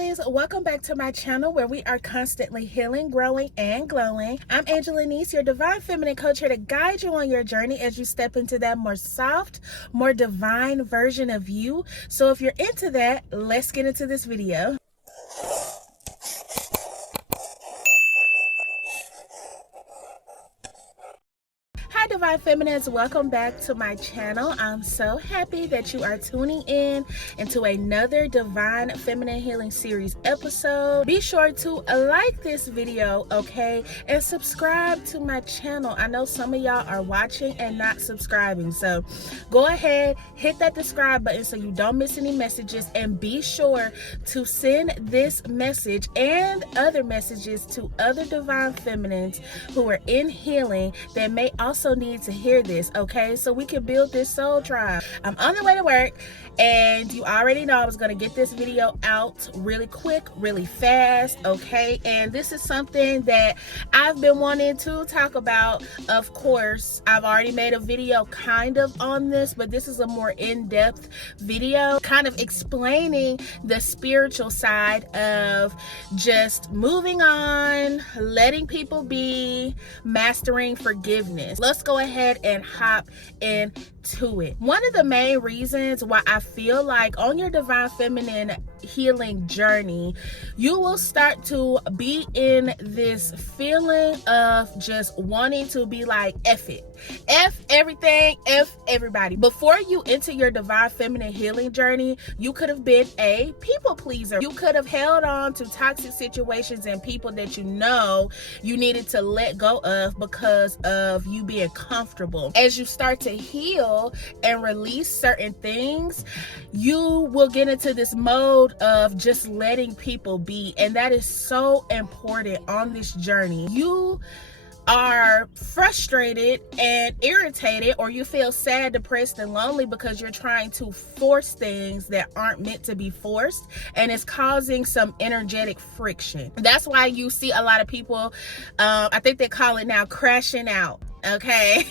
lovelies, welcome back to my channel where we are constantly healing, growing, and glowing. I'm Angel.lenise, your divine feminine coach, here to guide you on your journey as you step into that more soft, more divine version of you. So if you're into that, let's get into this video. Hi divine feminines, welcome back to my channel. I'm so happy that you are tuning in into another divine feminine healing series episode. Be sure to like this video, okay, and subscribe to my channel. I know some of y'all are watching and not subscribing, so go ahead, hit that subscribe button so you don't miss any messages, and be sure to send this message and other messages to other divine feminines who are in healing that may also need to hear this, okay, so we can build this soul tribe. I'm on the way to work, and you already know I was going to get this video out really quick, really fast, okay, and this is something that I've been wanting to talk about. Of course, I've already made a video kind of on this, but this is a more in-depth video kind of explaining the spiritual side of just moving on, letting people be, mastering forgiveness. Let's go ahead and hop into it. One of the main reasons why I feel like on your divine feminine healing journey, you will start to be in this feeling of just wanting to be like, F it. F everything, F everybody. Before you enter your divine feminine healing journey, you could have been a people pleaser. You could have held on to toxic situations and people that you know you needed to let go of because of you being comfortable. As you start to heal and release certain things, you will get into this mode of just letting people be, and that is so important on this journey. You are frustrated and irritated, or you feel sad, depressed, and lonely because you're trying to force things that aren't meant to be forced, and it's causing some energetic friction. That's why you see a lot of people, I think they call it now, crashing out. Okay.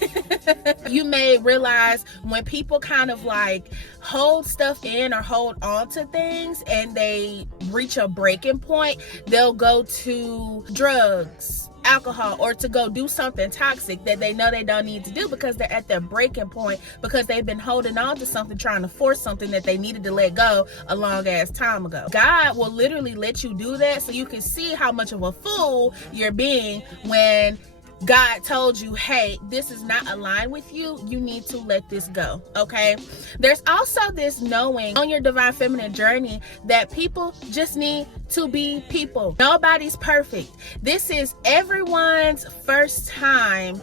You may realize when people kind of like hold stuff in or hold on to things and they reach a breaking point, they'll go to drugs, alcohol, or to go do something toxic that they know they don't need to do because they're at their breaking point, because they've been holding on to something, trying to force something that they needed to let go a long ass time ago. God will literally let you do that so you can see how much of a fool you're being when God told you, hey, this is not aligned with you. You need to let this go, okay? There's also this knowing on your divine feminine journey that people just need to be people. Nobody's perfect. This is everyone's first time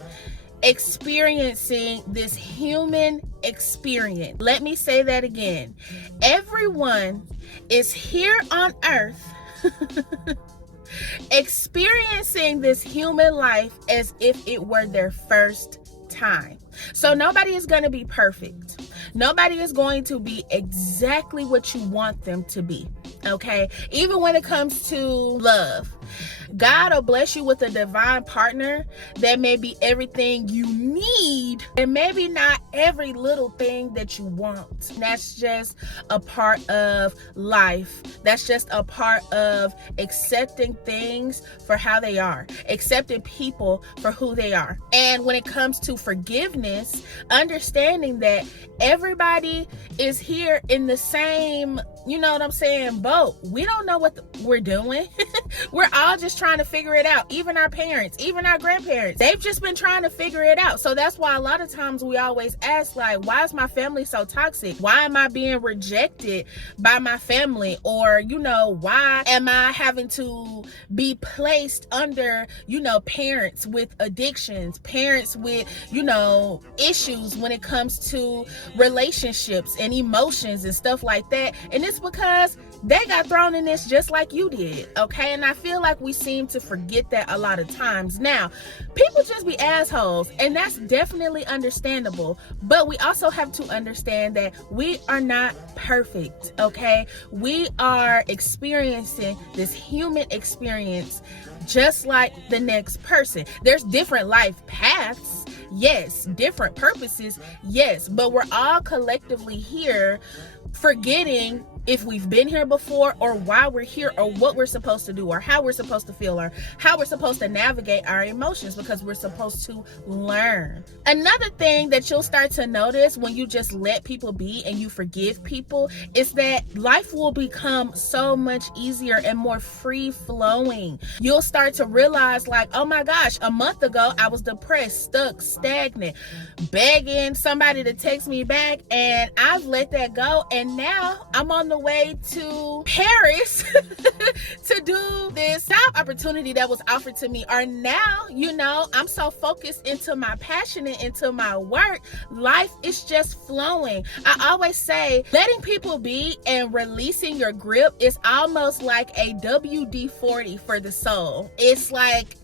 experiencing this human experience. Let me say that again. Everyone is here on earth experiencing this human life as if it were their first time. So nobody is going to be perfect. Nobody is going to be exactly what you want them to be, okay? Even when it comes to love, God will bless you with a divine partner that may be everything you need and maybe not every little thing that you want. That's just a part of life. That's just a part of accepting things for how they are, accepting people for who they are. And when it comes to forgiveness, understanding that everybody is here in the same, you know what I'm saying, boat. We don't know what we're doing. We're all just trying to figure it out. Even our parents, even our grandparents, they've just been trying to figure it out. So that's why a lot of times we always ask, like, why is my family so toxic? Why am I being rejected by my family? Or, you know, why am I having to be placed under, you know, parents with addictions, parents with, you know, issues when it comes to relationships and emotions and stuff like that? And it's because they got thrown in this just like you did, okay? And I feel like we seem to forget that a lot of times. Now, people just be assholes, and that's definitely understandable, but we also have to understand that we are not perfect, okay? We are experiencing this human experience just like the next person. There's different life paths, yes, different purposes, yes, but we're all collectively here forgetting if we've been here before, or why we're here, or what we're supposed to do, or how we're supposed to feel, or how we're supposed to navigate our emotions, because we're supposed to learn. Another thing that you'll start to notice when you just let people be and you forgive people is that life will become so much easier and more free flowing. You'll start to realize, like, oh my gosh, a month ago I was depressed, stuck, stagnant, begging somebody to text me back, and I've let that go, and now I'm on the way to Paris to do this job opportunity that was offered to me. Or now, I'm so focused into my passion and into my work, life is just flowing. I always say letting people be and releasing your grip is almost like a WD-40 for the soul. It's like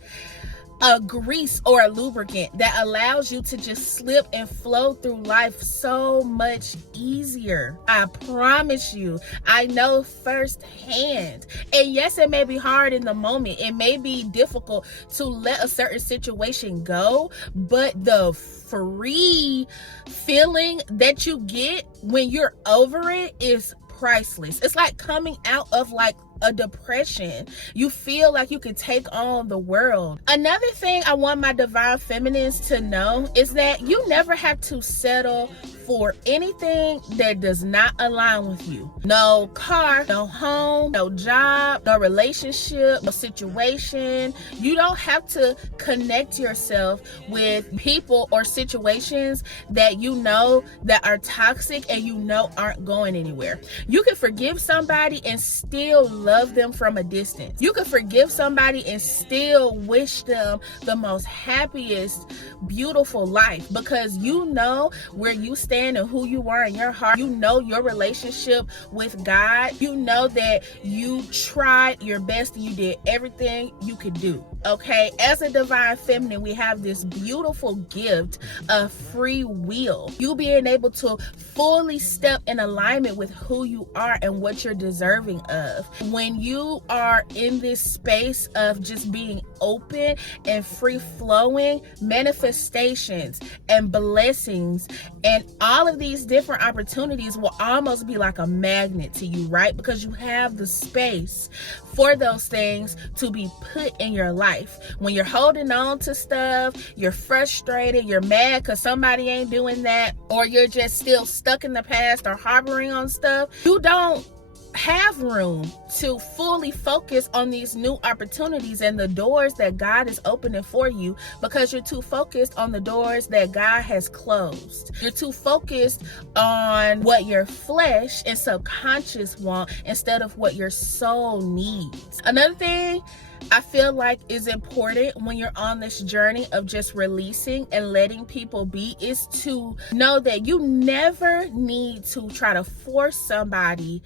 a grease or a lubricant that allows you to just slip and flow through life so much easier. I promise you, I know firsthand. And yes, it may be hard in the moment. It may be difficult to let a certain situation go, but the free feeling that you get when you're over it is priceless. It's like coming out of like a depression. You feel like you can take on the world. Another thing I want my divine feminines to know is that you never have to settle for anything that does not align with you. No car, no home, no job, no relationship, no situation. You don't have to connect yourself with people or situations that you know that are toxic and you know aren't going anywhere. You can forgive somebody and still love them from a distance. You can forgive somebody and still wish them the most happiest, beautiful life, because you know where you stand and who you are in your heart. You know your relationship with God. You know that you tried your best and you did everything you could do. Okay, as a divine feminine, we have this beautiful gift of free will. You being able to fully step in alignment with who you are and what you're deserving of. When you are in this space of just being open and free flowing, manifestations and blessings and all of these different opportunities will almost be like a magnet to you, right? Because you have the space for those things to be put in your life. When you're holding on to stuff, you're frustrated, you're mad because somebody ain't doing that, or you're just still stuck in the past or harboring on stuff, you don't have room to fully focus on these new opportunities and the doors that God is opening for you, because you're too focused on the doors that God has closed. You're too focused on what your flesh and subconscious want instead of what your soul needs. Another thing I feel like is important when you're on this journey of just releasing and letting people be is to know that you never need to try to force somebody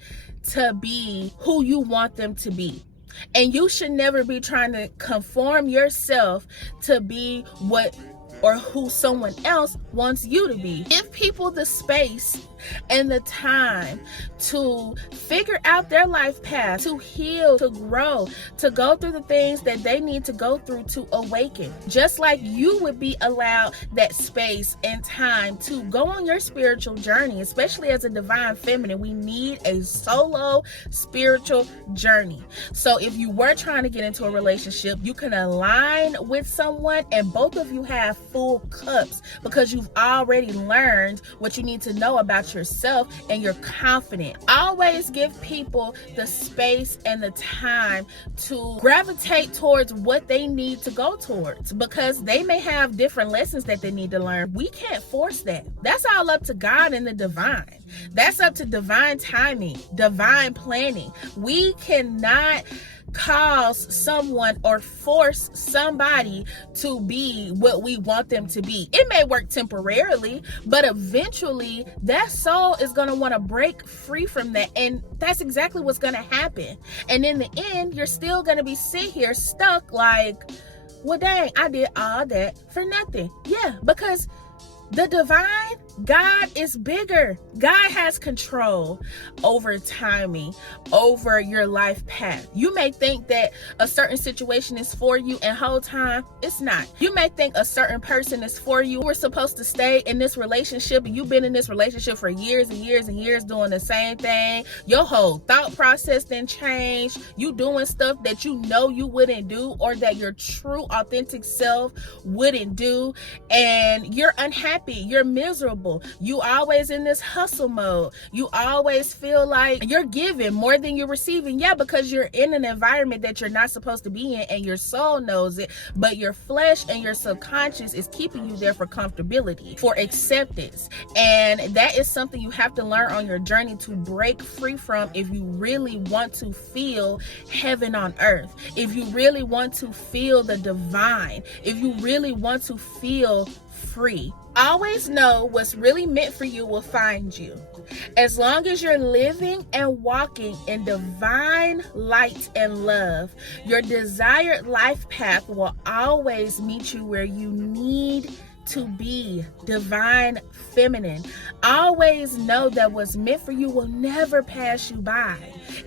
to be who you want them to be. And you should never be trying to conform yourself to be what or who someone else wants you to be. Give people the space and the time to figure out their life path, to heal, to grow, to go through the things that they need to go through to awaken. Just like you would be allowed that space and time to go on your spiritual journey, especially as a divine feminine. We need a solo spiritual journey. So if you were trying to get into a relationship, you can align with someone and both of you have full cups, because you've already learned what you need to know about yourself and you're confident. Always give people the space and the time to gravitate towards what they need to go towards, because they may have different lessons that they need to learn. We can't force that. That's all up to God and the divine. That's up to divine timing, divine planning. We cannot cause someone or force somebody to be what we want them to be. It may work temporarily, but eventually that soul is going to want to break free from that, and that's exactly what's going to happen. And in the end, you're still going to be sit here stuck like, well, dang, I did all that for nothing. Yeah, because the divine God is bigger. God has control over timing, over your life path. You may think that a certain situation is for you, and whole time it's not. You may think a certain person is for you. We're supposed to stay in this relationship. You've been in this relationship for years and years and years doing the same thing. Your whole thought process then changed. You doing stuff that you know you wouldn't do, or that your true authentic self wouldn't do, and you're unhappy, you're miserable. You always in this hustle mode. You always feel like you're giving more than you're receiving. Yeah, because you're in an environment that you're not supposed to be in, and your soul knows it, but your flesh and your subconscious is keeping you there for comfortability, for acceptance. And that is something you have to learn on your journey to break free from if you really want to feel heaven on earth, if you really want to feel the divine, if you really want to feel free. Always know what's really meant for you will find you. As long as you're living and walking in divine light and love, your desired life path will always meet you where you need to be. Divine feminine. Always know that what's meant for you will never pass you by.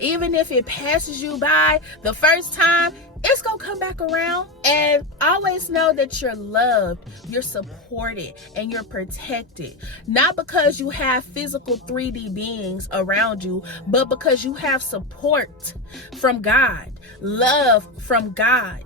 Even if it passes you by the first time, it's gonna come back around. And always know that you're loved, you're supported, and you're protected. Not because you have physical 3D beings around you, but because you have support from God, love from God,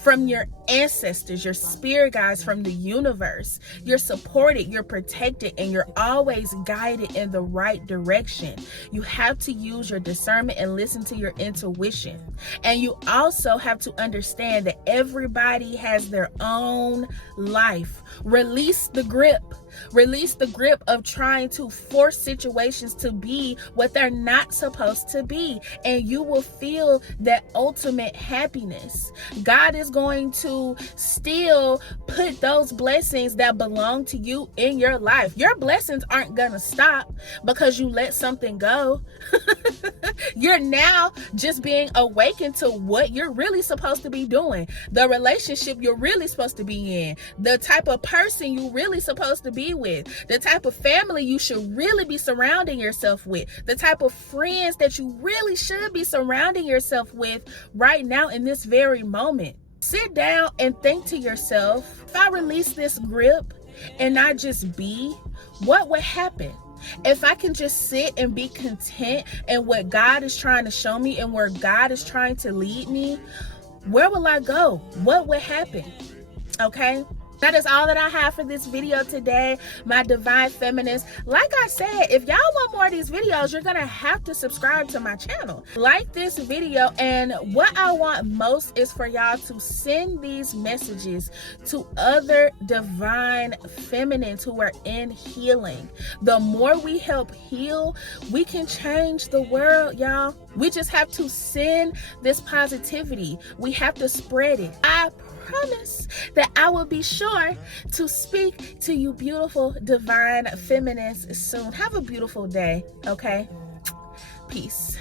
from your ancestors, your spirit guides from the universe. You're supported, you're protected, and you're always guided in the right direction. You have to use your discernment and listen to your intuition. And you also have to understand that everybody has their own life. Release the grip. Release the grip of trying to force situations to be what they're not supposed to be, and you will feel that ultimate happiness. God is going to still put those blessings that belong to you in your life. Your blessings aren't gonna stop because you let something go. You're now just being awakened to what you're really supposed to be doing, the relationship you're really supposed to be in, the type of person you really supposed to be with, the type of family you should really be surrounding yourself with, the type of friends that you really should be surrounding yourself with right now in this very moment. Sit down and think to yourself, if I release this grip and I just be, what would happen? If I can just sit and be content in what God is trying to show me and where God is trying to lead me, where will I go? What would happen? Okay? That is all that I have for this video today, my divine feminists. Like I said, if y'all want more of these videos, you're gonna have to subscribe to my channel. Like this video, and what I want most is for y'all to send these messages to other divine feminines who are in healing. The more we help heal, we can change the world, y'all. We just have to send this positivity. We have to spread it. I promise that I will be sure to speak to you beautiful divine feminists soon. Have a beautiful day, okay? Peace.